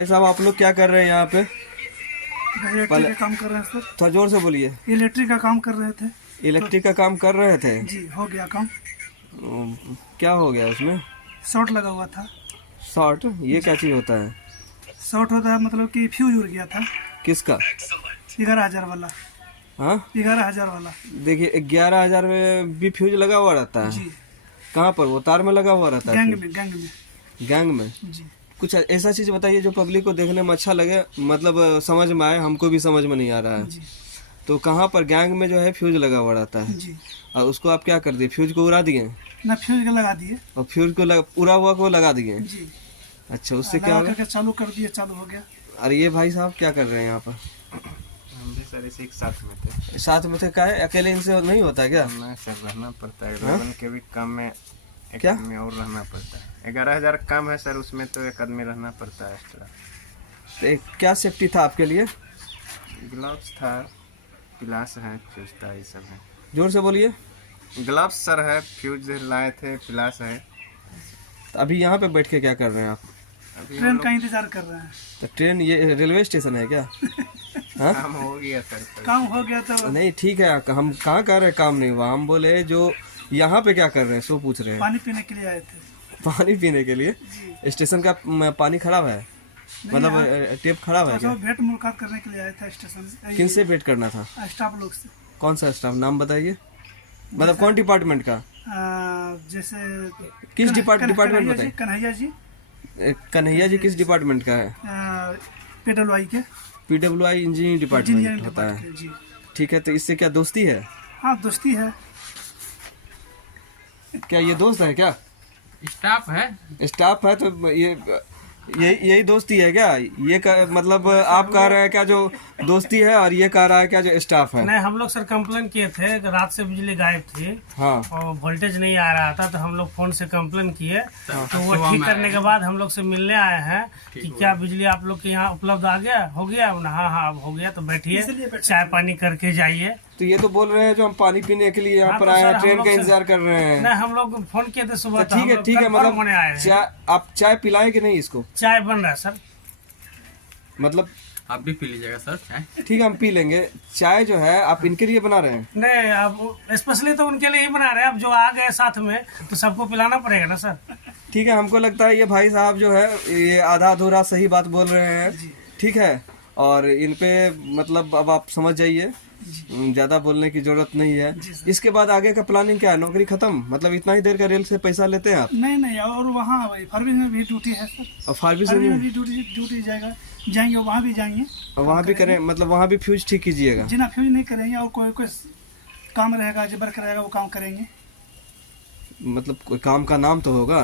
साहब आप लोग क्या कर रहे हैं यहाँ पे? इलेक्ट्रिक का काम कर रहे हैं सर। थोड़ा जोर से बोलिए। इलेक्ट्रिक का काम कर रहे थे। इलेक्ट्रिक का काम कर रहे थे? जी हो गया काम। क्या हो गया उसमें? शॉर्ट लगा हुआ था। शॉर्ट? ये क्या चीज़ होता है? शॉर्ट होता है मतलब कि फ्यूज उड़ गया था। किसका? 11,000 वाला। हाँ 11,000 वाला। देखिए 11,000 में भी फ्यूज लगा हुआ रहता है? जी। कहाँ पर? वो तार में लगा हुआ रहता है? गैंग में। गैंग में? जी। कुछ ऐसा चीज़ बताइए जो पब्लिक को देखने में अच्छा लगे, मतलब समझ में आए। हमको भी समझ में नहीं आ रहा है। जी। तो कहाँ पर गैंग में जो है फ्यूज लगा हुआ रहता है? जी। और उसको आप क्या कर दिए? फ्यूज को उड़ा दिए? ना फ्यूज का लगा दिए। और फ्यूज को उड़ा हुआ को लगा दिए? जी। अच्छा, उससे क्या लगा होगा? करके चालू कर दिए, चालू हो गया। अरे ये भाई साहब क्या कर रहे हैं यहाँ पर? हम भी सर इसी के साथ में थे। साथ में थे? क्या है, अकेले इनसे नहीं होता क्या? नहीं सर, रहना पड़ता है। हाँ? लगन के भी काम में एक क्या? आदमी और रहना पड़ता है। 11,000 काम है सर, उसमें तो एक आदमी रहना पड़ता है एक्स्ट्रा। तो क्या सेफ्टी था आपके लिए? ग्लव्स था, पिलास है, फ्यूज था, ये सब है। जोर से बोलिए। ग्लव्स सर है, फ्यूज लाए थे, पिलास है। तो अभी यहाँ पे बैठ के क्या कर रहे हैं आप? अभी ट्रेन हम का इंतजार कर रहे हैं। तो ट्रेन, ये रेलवे स्टेशन है क्या? हाँ? काम हो गया सर। काम हो गया तो नहीं ठीक है, हम कहाँ कर रहे हैं काम नहीं हुआ। हम बोले जो यहाँ पे क्या कर रहे हैं सो पूछ रहे हैं। पानी पीने के लिए आए थे। पानी पीने के लिए? जी। स्टेशन का पानी खराब है? मतलब टेप खराब है क्या? भेंट मुलाकात करने के लिए आया था स्टेशन। किन से भेंट करना था? स्टाफ लोग से। कौन सा स्टाफ, नाम बताइए। मतलब कौन डिपार्टमेंट का? जैसे किस डिपार्टमेंट बताइए? कन्हैया जी। कन्हैया जी किस डिपार्टमेंट का है? PWI के। PWI इंजीनियरिंग डिपार्टमेंट इंजीनियरिंग होता है। डिपार्टमेंट। जी। ठीक है, तो इससे क्या दोस्ती है? हाँ दोस्ती है। क्या ये दोस्त है क्या? स्टाफ है। स्टाफ है तो ये यही दोस्ती है क्या? मतलब आप कह रहे हैं क्या जो दोस्ती है, और ये कह रहा है क्या जो स्टाफ है? नहीं, हम लोग सर कंप्लेन किए थे कि रात से बिजली गायब थी। हाँ। और वोल्टेज नहीं आ रहा था, तो हम लोग फोन से कंप्लेन किए। तो वो ठीक करने के बाद हम लोग से मिलने आए हैं कि क्या बिजली आप लोग के यहाँ उपलब्ध आ गया, हो गया? हाँ अब हो गया। तो बैठिए, चाय पानी करके जाइए। तो ये तो बोल रहे हैं जो हम पानी पीने के लिए यहाँ हाँ, पर तो आए सर हैं, हम ट्रेन लोग का से- इंतजार कर रहे हैं। नहीं, हम लोग फोन किए थे सुबह। तो ठीक है मतलब होने आए हैं। आप चाय पिलाए कि नहीं इसको? चाय बन रहा है सर। मतलब आप भी पी लीजिएगा सर चाय। ठीक है, हम पी लेंगे। चाय जो है आप इनके लिए बना रहे हैं? नहीं, अब स्पेशली तो उनके लिए ही बना रहे हैं। अब जो आ गए साथ में तो सबको पिलाना पड़ेगा ना सर। ठीक है, हमको लगता है ये भाई साहब जो है ये आधा अधूरा सही बात बोल रहे हैं। ठीक है, और इन पे मतलब अब आप समझ जाइए, ज्यादा बोलने की जरूरत नहीं है। इसके बाद आगे का प्लानिंग क्या है? नौकरी खत्म? मतलब इतना ही देर का रेल से पैसा लेते हैं आप? नहीं और वहाँ फार्मिंग में भी ड्यूटी है सर। और फार्मेसी फार्मिंग में में भी ड्यूटी जाएंगे वहाँ भी जाएंगे। और वहाँ भी करें? मतलब वहाँ भी फ्यूज ठीक कीजिएगा? जिना फ्यूज नहीं करेंगे और कोई काम रहेगा, जबर रहेगा, वो काम करेंगे। मतलब कोई काम का नाम तो होगा?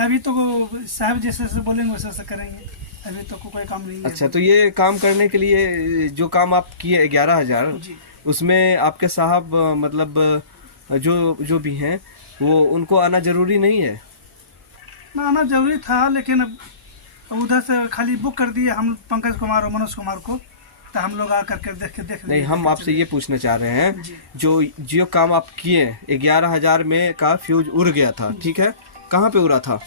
अभी तो साहब जैसे बोलेंगे वैसे करेंगे। अभी तो कोई काम नहीं है। अच्छा, तो ये काम करने के लिए जो काम आप किए 11,000, जी। उसमें आपके साहब मतलब जो भी हैं वो उनको आना जरूरी नहीं है? ना आना जरूरी था, लेकिन अब उधर से खाली बुक कर दिए हम पंकज कुमार और मनोज कुमार को। तो हम लोग आकर के देख नहीं, हम आपसे ये पूछना चाह रहे हैं जी। जो काम आप किए 11,000 में का फ्यूज उड़ गया था, ठीक है, कहाँ पे उड़ा था?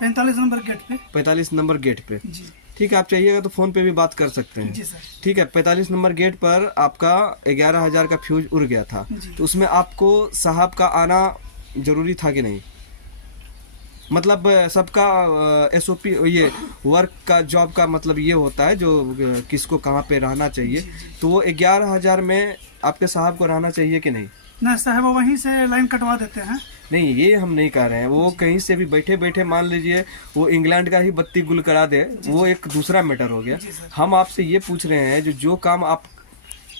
45 नंबर गेट पे। 45 नंबर गेट पे? जी। ठीक है, आप चाहिएगा तो फोन पे भी बात कर सकते हैं। जी सर। ठीक है, 45 नंबर गेट पर आपका 11,000 का फ्यूज उड़ गया था। जी। तो उसमें आपको साहब का आना जरूरी था कि नहीं? मतलब सबका SOP, ये वर्क का जॉब का मतलब ये होता है जो किसको कहाँ पे रहना चाहिए। तो वो 11,000 में आपके साहब को रहना चाहिए कि नहीं? ना साहब वहीं से लाइन कटवा देते हैं। नहीं, ये हम नहीं कह रहे हैं। वो कहीं से भी बैठे बैठे मान लीजिए वो इंग्लैंड का ही बत्ती गुल करा दे, वो एक दूसरा मैटर हो गया। जी सर। हम आपसे ये पूछ रहे हैं जो काम आप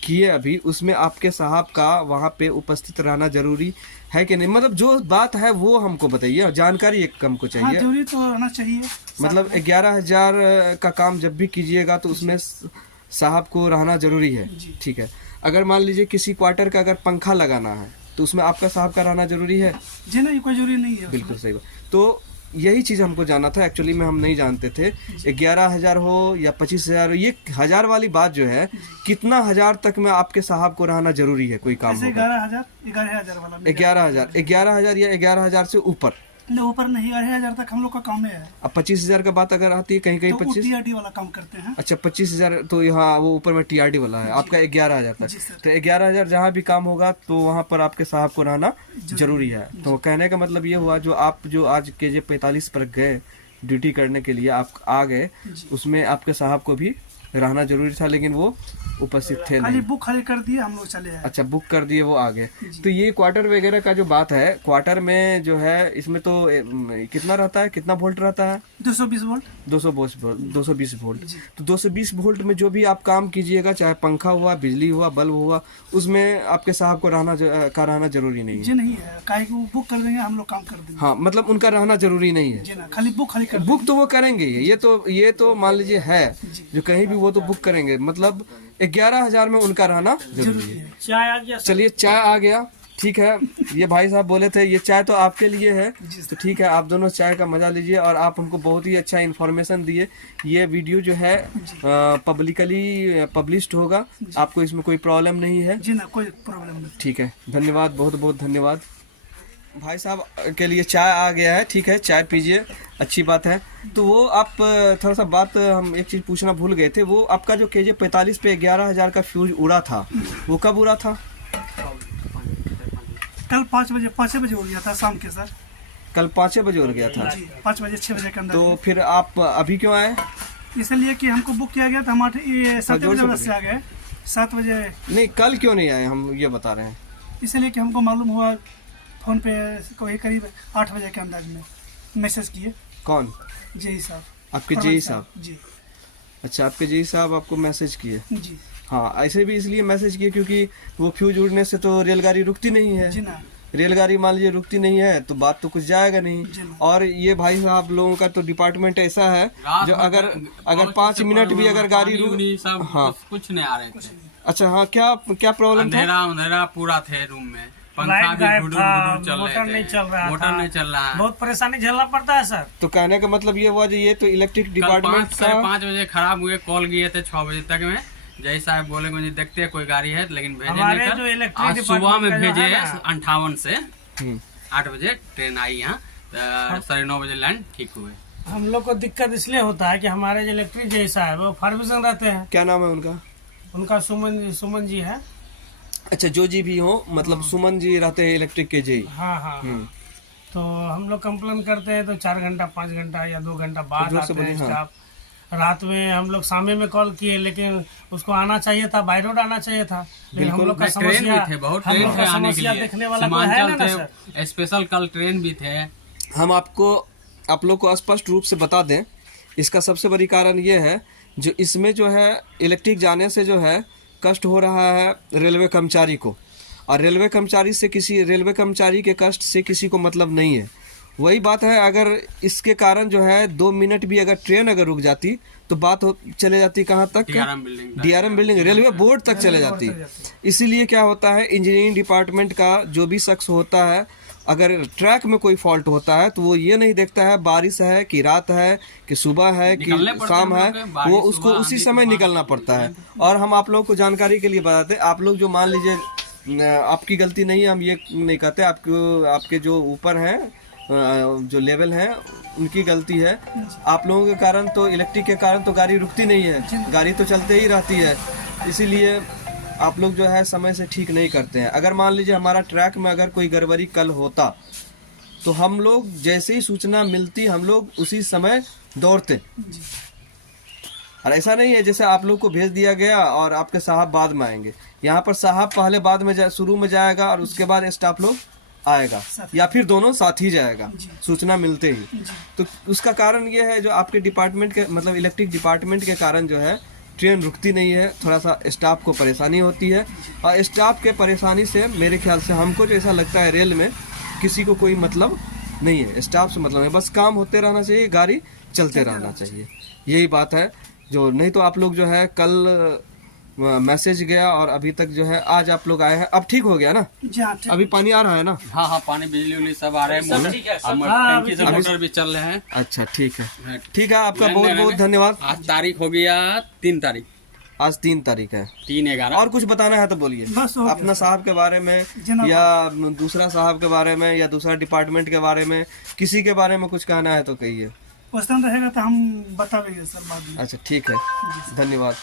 किए अभी, उसमें आपके साहब का वहाँ पे उपस्थित रहना जरूरी है कि नहीं? मतलब जो बात है वो हमको बताइए, जानकारी एक हमको हाँ चाहिए। जरूरी तो रहना चाहिए। मतलब 11,000 का काम जब भी कीजिएगा तो उसमें साहब को रहना जरूरी है। ठीक है, अगर मान लीजिए किसी क्वार्टर का अगर पंखा लगाना है तो उसमें आपका साहब का रहना जरूरी है? जी नहीं, कोई जरूरी नहीं है। बिल्कुल सही बात। तो यही चीज़ हमको जानना था। एक्चुअली में हम नहीं जानते थे 11,000 हो या 25,000 हो, ये 1,000 वाली बात जो है, कितना हजार तक में आपके साहब को रहना जरूरी है कोई काम? 11,000 वाला 11,000 या 11,000 से ऊपर ले ऊपर नहीं 2,500 तक हम लोग का काम है। अब 25,000 का बात अगर आती है कहीं कहीं तो 25। TRD वाला काम करते हैं। अच्छा 25,000 तो यहाँ वो ऊपर में TRD वाला है आपका 11,000 तक। जी सर। तो 11,000 जहाँ भी काम होगा तो वहाँ पर आपके साहब को रहना जरूरी है। तो कहने का मतलब ये हुआ जो आप जो आज KJ 45 पर गए ड्यूटी करने के लिए आप आ गए, उसमें आपके साहब को भी रहना जरूरी था, लेकिन वो उपस्थित थे खाली नहीं। बुक खाली कर दिए हम लोग चले आए। अच्छा बुक कर दिए वो आ गए। तो ये क्वार्टर वगैरह का जो बात है, क्वार्टर में जो है इसमें तो कितना रहता है, कितना वोल्ट रहता है? 220 वोल्ट। 220 वोल्ट। तो 220 वोल्ट में जो भी आप काम कीजिएगा, चाहे पंखा हुआ, बिजली हुआ, बल्ब हुआ, उसमें आपके साहब को रहना जरूरी नहीं है। जी नहीं है, काहे कि वो बुक कर देंगे हम लोग काम कर देंगे। हाँ मतलब उनका रहना जरूरी नहीं है। जी ना, खाली बुक खाली कर बुक तो वो करेंगे ही। ये तो मान लीजिए है जो कहीं भी वो तो बुक करेंगे। मतलब 11,000 में उनका रहना जरूरी है। चाय आ गया। चलिए चाय आ गया, ठीक है। ये भाई साहब बोले थे ये चाय तो आपके लिए है, तो ठीक है आप दोनों चाय का मजा लीजिए। और आप हमको बहुत ही अच्छा इन्फॉर्मेशन दिए। ये वीडियो जो है पब्लिकली पब्लिश्ड होगा, आपको इसमें कोई प्रॉब्लम नहीं है? जी ना, कोई प्रॉब्लम नहीं। ठीक है, धन्यवाद, बहुत बहुत धन्यवाद। भाई साहब के लिए चाय आ गया है, ठीक है चाय पीजिए, अच्छी बात है। तो वो आप थोड़ा सा बात हम एक चीज़ पूछना भूल गए थे। वो आपका जो KJ 45 पे 11,000 का फ्यूज उड़ा था, वो कब उड़ा था? कल 5 बजे हो गया था शाम के सर। कल 5 बजे उड़ गया था। जी 5 बजे 6 बजे के अंदर। तो फिर आप अभी क्यों आए? इसलिए कि हमको बुक किया गया था, हम 7 जोर से बजे से आ गए। 7 बजे नहीं, कल क्यों नहीं आए, हम ये बता रहे हैं। इसलिए कि हमको मालूम हुआ फोन पे कोई करीब 8 बजे के अंदाज में मैसेज किए। कौन? जी साहब। आपके जेई साहब? जी अच्छा, आपके जेई साहब आपको मैसेज किए? जी। हाँ, ऐसे भी इसलिए मैसेज किए क्योंकि वो फ्यूज उड़ने से तो रेलगाड़ी रुकती नहीं है। जी ना। रेलगाड़ी मान लीजिए रुकती नहीं है तो बात तो कुछ जाएगा नहीं। और ये भाई साहब लोगों का तो डिपार्टमेंट ऐसा है जो अगर 5 मिनट भी अगर गाड़ी रुक, हाँ कुछ नहीं आ रहे थे। अच्छा हाँ, क्या प्रॉब्लम था? अंधेरा पूरा थे रूम में, पंखा लाइट भी गायब गुडुर था, गुडुर चल मोटर रहे नहीं थे, चल रहा मोटर था। नहीं चल रहा है। बहुत परेशानी झेलना पड़ता है सर। तो कहने का मतलब ये हुआ जो ये तो इलेक्ट्रिक कल डिपार्टमेंट 5 बजे खराब हुए, कॉल किए थे 6 बजे तक में। जय साहब बोले मुझे देखते हैं कोई गाड़ी है, लेकिन भेजे हमारे नहीं जो कर। इलेक्ट्रिक आज सुबह में डिपार्टमेंट का जो भेजे है ना, 58 से हम्म। 8 बजे ट्रेन आई यहाँ, 9:30 बजे लैंड ठीक हुए। हम लोग को दिक्कत इसलिए होता है कि हमारे जो इलेक्ट्रिक जैसा है वो फार्मेशन रहते हैं। क्या नाम है उनका? उनका सुमन जी है। अच्छा, जो जी भी हो, मतलब सुमन जी रहते हैं इलेक्ट्रिक के जेई। हाँ। तो हम लोग कंप्लेन करते हैं तो 4 घंटा 5 घंटा या 2 घंटा बाद जोर से आते हैं बोलिए, हाँ। स्टाफ। रात में हम लोग शामे में कॉल किए, लेकिन उसको आना चाहिए था, बाय रोड आना चाहिए था। लेकिन हम लोग का ट्रेन समस्या भी थे, बहुत हम ट्रेन लोग थे का आने के समस्या लिए। देखने वाला कोई है ना सीमांचल सर। थे, स्पेशल कल ट्रेन भी थे। हम आप लोग को स्पष्ट रूप से बता दें, इसका सबसे बड़ी कारण ये है जो इसमें जो है इलेक्ट्रिक जाने से जो है कष्ट हो रहा है रेलवे कर्मचारी को। और रेलवे कर्मचारी के कष्ट से किसी को मतलब नहीं है। वही बात है, अगर इसके कारण जो है 2 मिनट भी अगर ट्रेन अगर रुक जाती तो बात चले जाती कहाँ तक? DRM बिल्डिंग, रेलवे बोर्ड तक चले जाती। इसीलिए क्या होता है, इंजीनियरिंग डिपार्टमेंट का जो भी शख्स होता है, अगर ट्रैक में कोई फॉल्ट होता है तो वो ये नहीं देखता है बारिश है कि रात है कि सुबह है कि शाम है, वो उसको उसी समय निकलना पड़ता है। और हम आप लोगों को जानकारी के लिए बताते हैं, आप लोग जो मान लीजिए आपकी गलती नहीं है, हम ये नहीं कहते, आपके जो ऊपर हैं जो लेवल हैं उनकी गलती है। आप लोगों के कारण तो इलेक्ट्रिक के कारण तो गाड़ी रुकती नहीं है, गाड़ी तो चलते ही रहती है। इसीलिए आप लोग जो है समय से ठीक नहीं करते हैं। अगर मान लीजिए हमारा ट्रैक में अगर कोई गड़बड़ी कल होता तो हम लोग जैसे ही सूचना मिलती हम लोग उसी समय दौड़ते। और ऐसा नहीं है जैसे आप लोग को भेज दिया गया और आपके साहब बाद में आएंगे। यहाँ पर साहब पहले बाद में शुरू में जाएगा और उसके बाद स्टाफ लोग आएगा, या फिर दोनों साथ ही जाएगा सूचना मिलते ही। तो उसका कारण ये है जो आपके डिपार्टमेंट के मतलब इलेक्ट्रिक डिपार्टमेंट के कारण जो है ट्रेन रुकती नहीं है, थोड़ा सा स्टाफ को परेशानी होती है। और स्टाफ के परेशानी से मेरे ख्याल से हमको जो ऐसा लगता है रेल में किसी को कोई मतलब नहीं है, स्टाफ से मतलब है, बस काम होते रहना चाहिए, गाड़ी चलते रहना चाहिए, यही बात है। जो नहीं तो आप लोग जो है कल मैसेज गया और अभी तक जो है आज आप लोग आए हैं, अब ठीक हो गया ना? अभी पानी आ रहा है ना? हाँ, पानी बिजली उजली सब आ रहे हैं, टंकी से मोटर भी चल रहे हैं। अच्छा ठीक है, ठीक है, आपका बहुत बहुत धन्यवाद। आज तारीख हो गया 3 तारीख। आज 3 तारीख है। 3/11। और कुछ बताना है तो बोलिए, बस हो गया अपना साहब के बारे में जनाब। या दूसरा साहब के बारे में या दूसरा डिपार्टमेंट के बारे में, किसी के बारे में कुछ कहना है तो कहिए। क्वेश्चन रहेगा तो हम बताएंगे सर बाद में। अच्छा ठीक है, धन्यवाद।